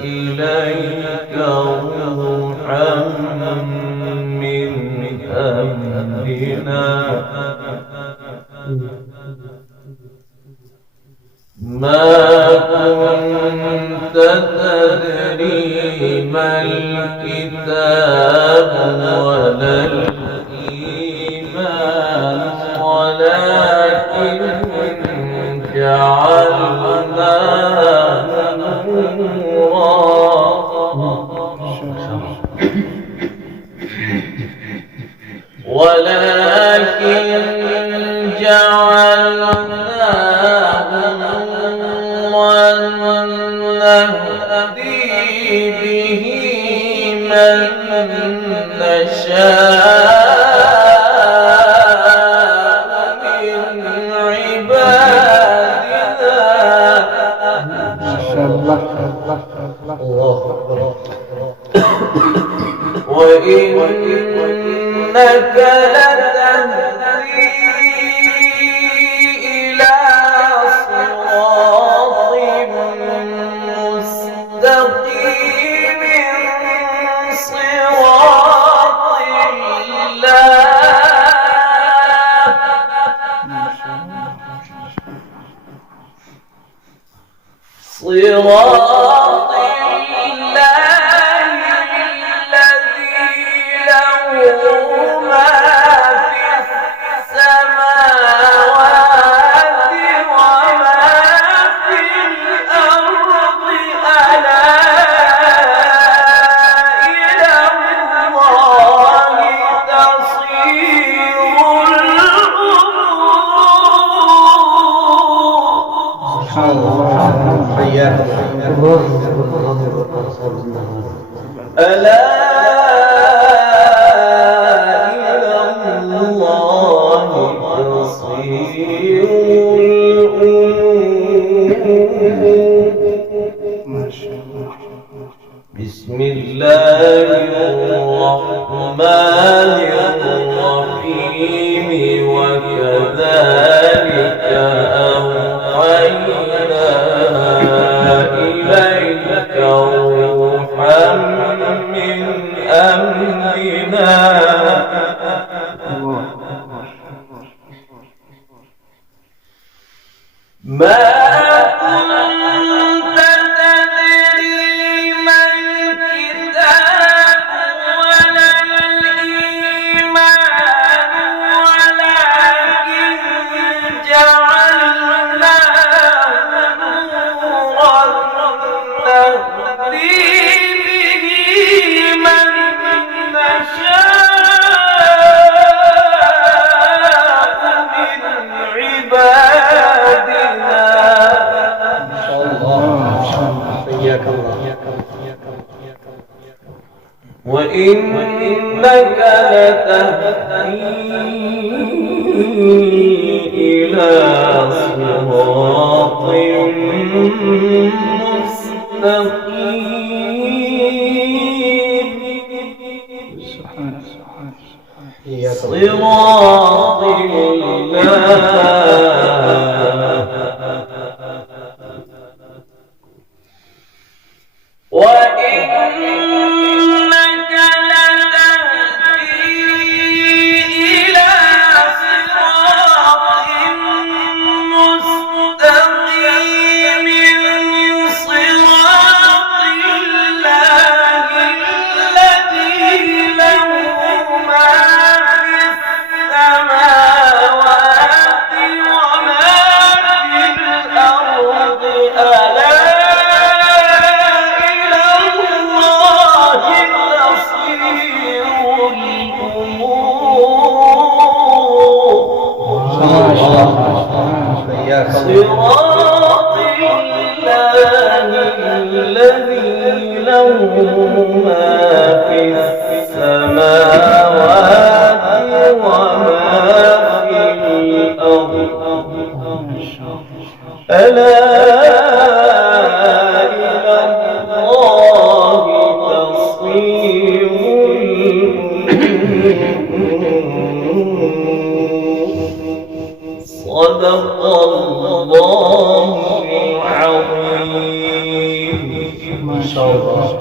إليك روحا من أمرنا ما كنت تدري ما الكتاب ولا الإيمان ولكن جعلناه نهدي به من نشاء من عبادنا الله أكبر وإنك لتهدي إلى صراط مستقيم صراط ألا إلى الله تصير الأمور بسم الله الرحمن الرحيم وكذلك أوحينا إليك روحا من أمرنا ما كنت تدري ما الكتاب ولا الإيمان ولكن جعلناه نورا نهدي به من نشاء من عبادنا وإنك لتهدي إلى صراط مستقيم صراط وإنك لتهدي إلى صراط مستقيم صراط الله الذي له ما في السماوات وما في الأرض ألا صراط الله الذي له ما في السماوات وما في الأرض ألا إلى الله تصير صدق الله العظيم إن شاء الله.